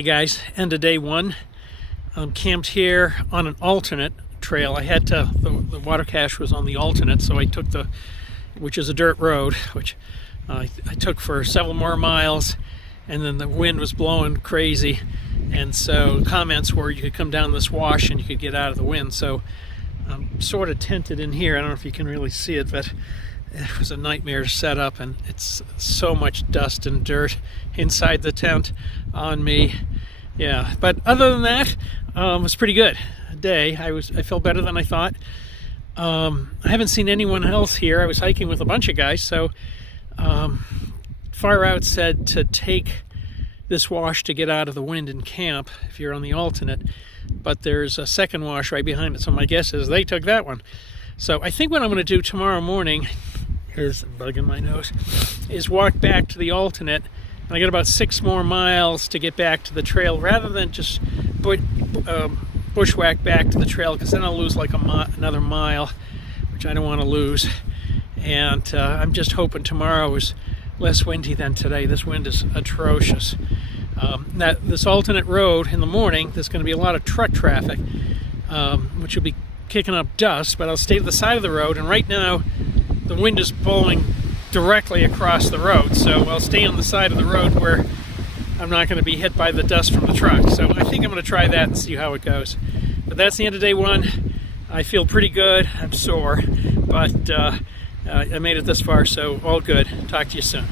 Hey guys, end of day one. I'm camped here on an alternate trail. I had to, the water cache was on the alternate, so I took which is a dirt road, which I took for several more miles, and then the wind was blowing crazy, and so comments were you could come down this wash and you could get out of the wind. So I'm sort of tented in here. I don't know if you can really see it, but it was a nightmare to set up, and it's so much dust and dirt inside the tent on me. Yeah, but other than that, it was pretty good day. I felt better than I thought. I haven't seen anyone else here. I was hiking with a bunch of guys, so Far Out said to take this wash to get out of the wind in camp if you're on the alternate, but there's a second wash right behind it, so my guess is they took that one. So I think what I'm going to do tomorrow morning, here's a bug in my nose, is walk back to the alternate, and I got about 6 more miles to get back to the trail, rather than just bushwhack back to the trail, because then I'll lose like another mile, which I don't want to lose. And I'm just hoping tomorrow is less windy than today. This wind is atrocious. This alternate road in the morning, there's going to be a lot of truck traffic, which will be kicking up dust, but I'll stay to the side of the road, and right now the wind is blowing directly across the road, so I'll stay on the side of the road where I'm not going to be hit by the dust from the truck. So I think I'm going to try that and see how it goes. But that's the end of day one. I feel pretty good. I'm sore, but I made it this far, so all good. Talk to you soon.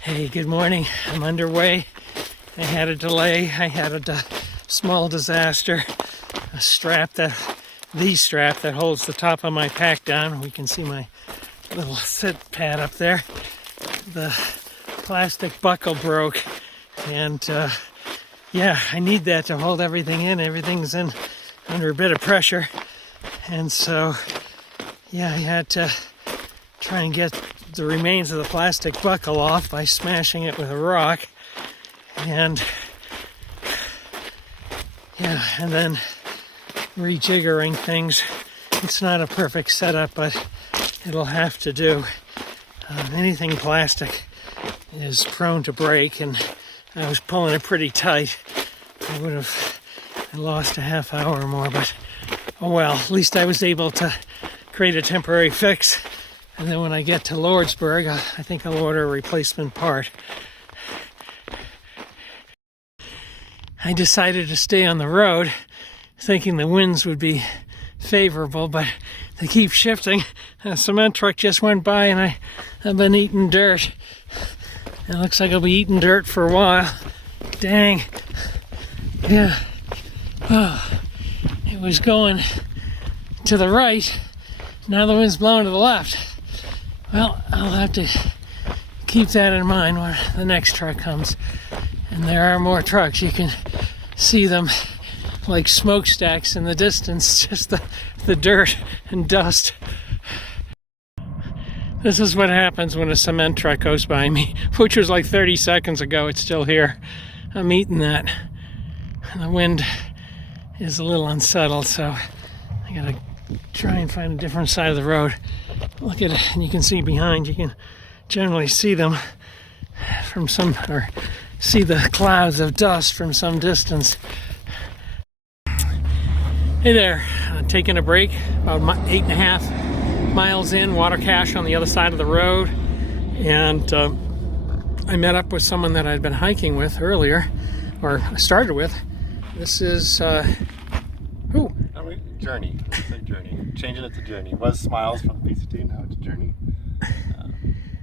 Hey, good morning. I'm underway. I had a delay. I had a small disaster. The strap that holds the top of my pack down. We can see my little sit pad up there. The plastic buckle broke, and yeah, I need that to hold everything in. Everything's under a bit of pressure, and so yeah, I had to try and get the remains of the plastic buckle off by smashing it with a rock, and yeah, and then rejiggering things. It's not a perfect setup, but it'll have to do. Anything plastic is prone to break, and I was pulling it pretty tight. I lost a half hour or more, but oh well, at least I was able to create a temporary fix. And then when I get to Lordsburg, I think I'll order a replacement part. I decided to stay on the road, thinking the winds would be favorable, but they keep shifting. A cement truck just went by, and I've been eating dirt. It looks like I'll be eating dirt for a while. Dang. Yeah. Oh, it was going to the right. Now the wind's blowing to the left. Well, I'll have to keep that in mind when the next truck comes. And there are more trucks. You can see them like smokestacks in the distance, just the dirt and dust. This is what happens when a cement truck goes by me, which was like 30 seconds ago. It's still here. I'm eating that. And the wind is a little unsettled, so I gotta try and find a different side of the road. Look at it, and you can see behind. You can generally see them from or see the clouds of dust from some distance. Hey there, taking a break, about 8.5 miles in, water cache on the other side of the road, and I met up with someone that I'd been hiking with earlier, or I started with. This is who? Journey. Say Journey. Changing it to Journey. It was Smiles from PCT, now it's Journey.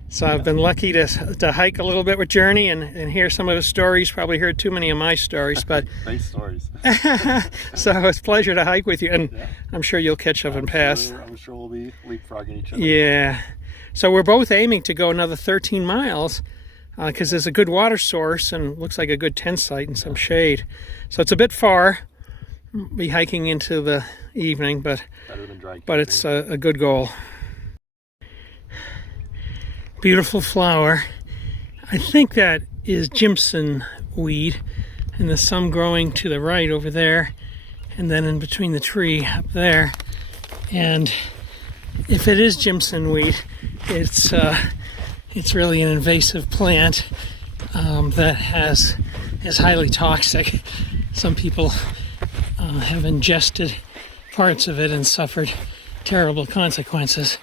So I've been lucky to hike a little bit with Journey and hear some of his stories. Probably heard too many of my stories, but nice stories. So it's a pleasure to hike with you, and yeah. I'm sure you'll catch up and pass. I'm sure we'll be leapfrogging each other. Yeah. So we're both aiming to go another 13 miles because there's a good water source and looks like a good tent site and some shade. So it's a bit far. We'll be hiking into the evening, but it's a good goal. Beautiful flower. I think that is Jimson weed, and there's some growing to the right over there, and then in between the tree up there. And if it is Jimson weed, it's really an invasive plant that is highly toxic. Some people have ingested parts of it and suffered terrible consequences.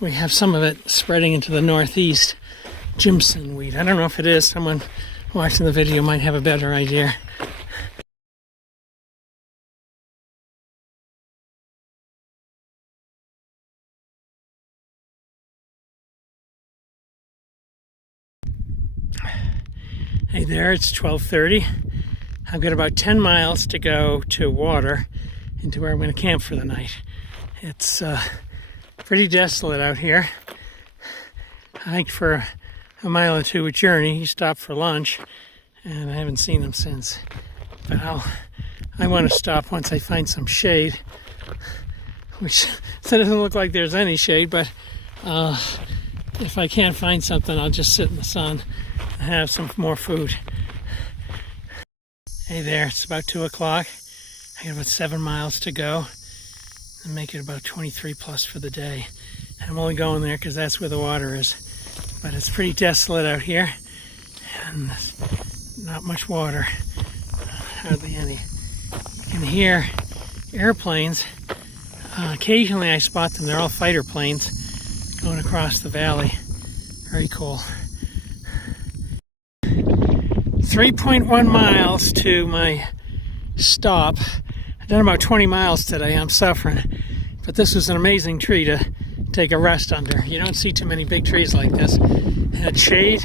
We have some of it spreading into the northeast. Jimson weed. I don't know if it is. Someone watching the video might have a better idea. Hey there, it's 12:30. I've got about 10 miles to go to water into where I'm going to camp for the night. It's pretty desolate out here. I hiked for a mile or two with Journey. He stopped for lunch, and I haven't seen him since. But I want to stop once I find some shade, which it doesn't look like there's any shade, but if I can't find something, I'll just sit in the sun and have some more food. Hey there, it's about 2 o'clock. I got about 7 miles to go and make it about 23 plus for the day. I'm only going there because that's where the water is. But it's pretty desolate out here, and not much water, hardly any. You can hear airplanes. Occasionally I spot them. They're all fighter planes going across the valley. Very cool. 3.1 miles to my stop. I've done about 20 miles today. I'm suffering, but this was an amazing tree to take a rest under. You don't see too many big trees like this. It had shade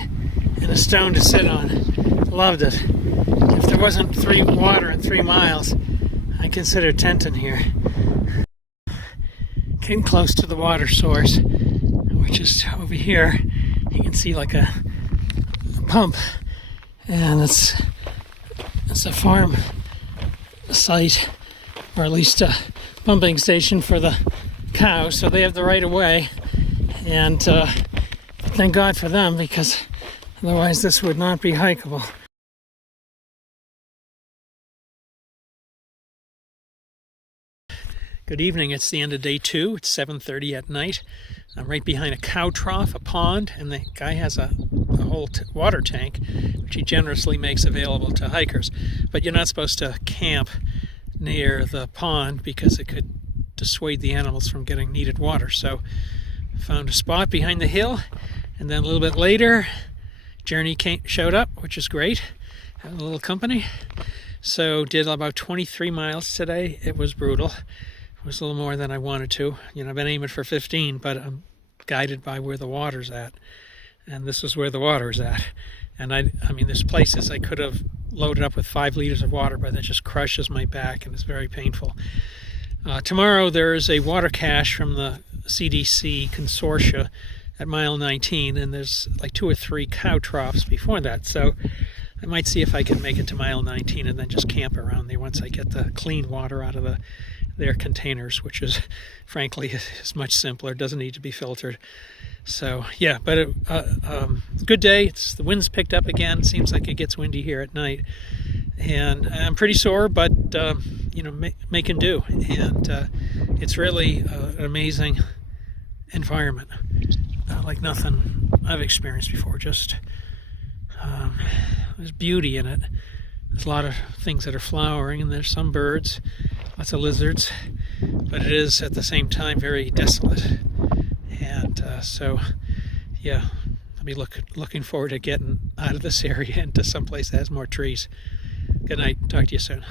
and a stone to sit on. Loved it. If there wasn't water in 3 miles, I consider tenting here. Getting close to the water source, which is over here. You can see like a pump, and it's a farm site, or at least a pumping station for the cows, so they have the right of way, and thank God for them, because otherwise this would not be hikeable. Good evening. It's the end of day 2. It's 7:30 at night. I'm right behind a cow trough, a pond, and the guy has a whole water tank, which he generously makes available to hikers. But you're not supposed to camp near the pond because it could dissuade the animals from getting needed water. So I found a spot behind the hill, and then a little bit later, Journey showed up, which is great. Had a little company. So did about 23 miles today. It was brutal. It was a little more than I wanted to. You know, I've been aiming for 15, but I'm guided by where the water's at. And this is where the water's at. And I mean, there's places I could have loaded up with 5 liters of water, but that just crushes my back and it's very painful. Tomorrow there is a water cache from the CDT consortia at mile 19, and there's like 2 or 3 cow troughs before that. So I might see if I can make it to mile 19 and then just camp around there once I get the clean water out of their containers, which is frankly is much simpler. It doesn't need to be filtered. So yeah, but good day. The wind's picked up again. Seems like it gets windy here at night, and I'm pretty sore, but you know, making do. And it's really an amazing environment, like nothing I've experienced before. Just there's beauty in it. There's a lot of things that are flowering, and there's some birds, lots of lizards, but it is at the same time very desolate. And so, yeah, I'll be looking forward to getting out of this area into someplace that has more trees. Good night. Talk to you soon.